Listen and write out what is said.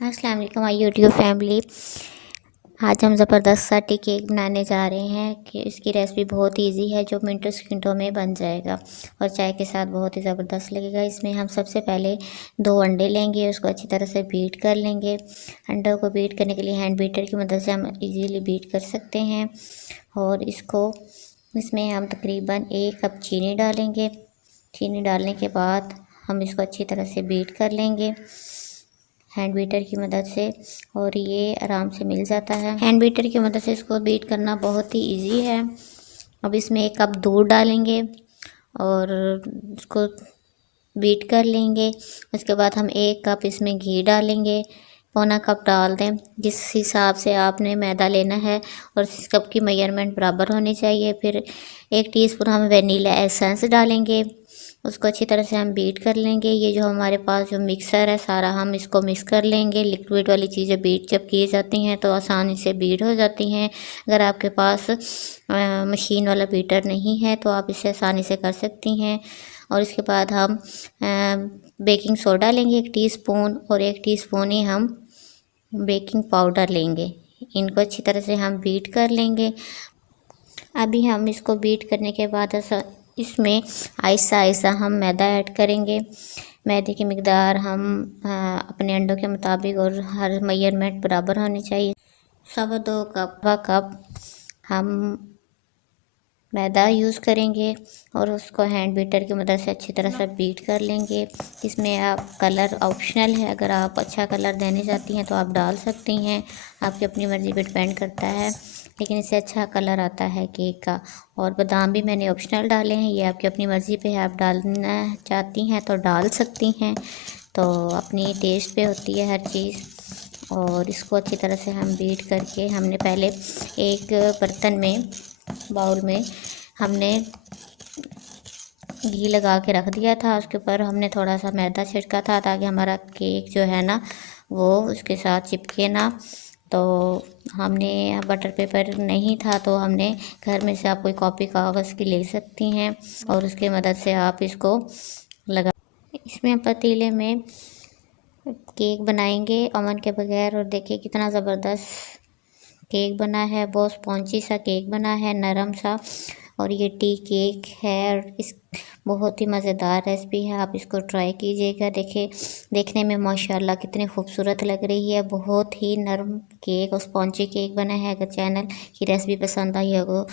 अस्सलाम वालेकुम my YouTube family. आज हम ज़बरदस्त सा टी केक बनाने जा रहे हैं कि इसकी रेसिपी बहुत इजी है जो मिनटों सेकंडों में बन जाएगा और चाय के साथ बहुत ही ज़बरदस्त लगेगा। इसमें हम सबसे पहले 2 अंडे लेंगे, उसको अच्छी तरह से बीट कर लेंगे। अंडों को बीट करने के लिए हैंड बीटर की मदद से हम इजीली बीट कर सकते हैं। और इसमें हम तकरीबन 1 कप चीनी डालेंगे। चीनी डालने के बाद हम इसको अच्छी तरह से बीट कर लेंगे हैंड बीटर की मदद से, और ये आराम से मिल जाता है। हैंड बीटर की मदद से इसको बीट करना बहुत ही इजी है। अब इसमें 1 कप दूध डालेंगे और उसको बीट कर लेंगे। उसके बाद हम 1 कप इसमें घी डालेंगे, पौना कप डाल दें। जिस हिसाब से आपने मैदा लेना है और इस कप की मेजरमेंट बराबर होनी चाहिए। फिर 1 टीस्पून हम वेनीला एसेंस डालेंगे, उसको अच्छी तरह से हम बीट कर लेंगे। ये जो हमारे पास जो मिक्सर है सारा हम इसको मिक्स कर लेंगे। लिक्विड वाली चीज़ें बीट जब की जाती हैं तो आसानी से बीट हो जाती हैं। अगर आपके पास मशीन वाला बीटर नहीं है तो आप इसे आसानी से कर सकती हैं। और इसके बाद हम बेकिंग सोडा लेंगे 1 टीस्पून, और 1 टीस्पून ही हम बेकिंग पाउडर लेंगे। इनको अच्छी तरह से हम बीट कर लेंगे। अभी हम इसको बीट करने के बाद इसमें आहिस्ता आहिस्ता हम मैदा ऐड करेंगे। मैदे की मिकदार हम अपने अंडों के मुताबिक, और हर मेजरमेंट बराबर होनी चाहिए। 2.25 कप हम मैदा यूज़ करेंगे और उसको हैंड बीटर की मदद से अच्छी तरह से बीट कर लेंगे। इसमें आप कलर ऑप्शनल है, अगर आप अच्छा कलर देने चाहती हैं तो आप डाल सकती हैं, आपकी अपनी मर्ज़ी पर डिपेंड करता है, लेकिन इससे अच्छा कलर आता है केक का। और बादाम भी मैंने ऑप्शनल डाले हैं, ये आपकी अपनी मर्ज़ी पे है, आप डालना चाहती हैं तो डाल सकती हैं, तो अपनी टेस्ट पे होती है हर चीज़। और इसको अच्छी तरह से हम बीट करके हमने पहले एक बर्तन में, बाउल में हमने घी लगा के रख दिया था। उसके ऊपर हमने थोड़ा सा मैदा छिड़का था ताकि हमारा केक जो है ना वो उसके साथ चिपके ना। तो हमने बटर पेपर नहीं था तो हमने घर में से आप कोई कॉपी कागज़ की ले सकती हैं और उसकी मदद से आप इसको लगा। इसमें पतीले में केक बनाएंगे ओवन के बगैर, और देखिए कितना ज़बरदस्त केक बना है। बहुत स्पॉन्जी सा केक बना है, नरम सा। और ये टी केक है और इस बहुत ही मज़ेदार रेसिपी है, आप इसको ट्राई कीजिएगा। देखिए देखने में माशाल्लाह कितनी खूबसूरत लग रही है। बहुत ही नरम केक और स्पॉन्जी केक बना है। अगर चैनल की रेसिपी पसंद आई हो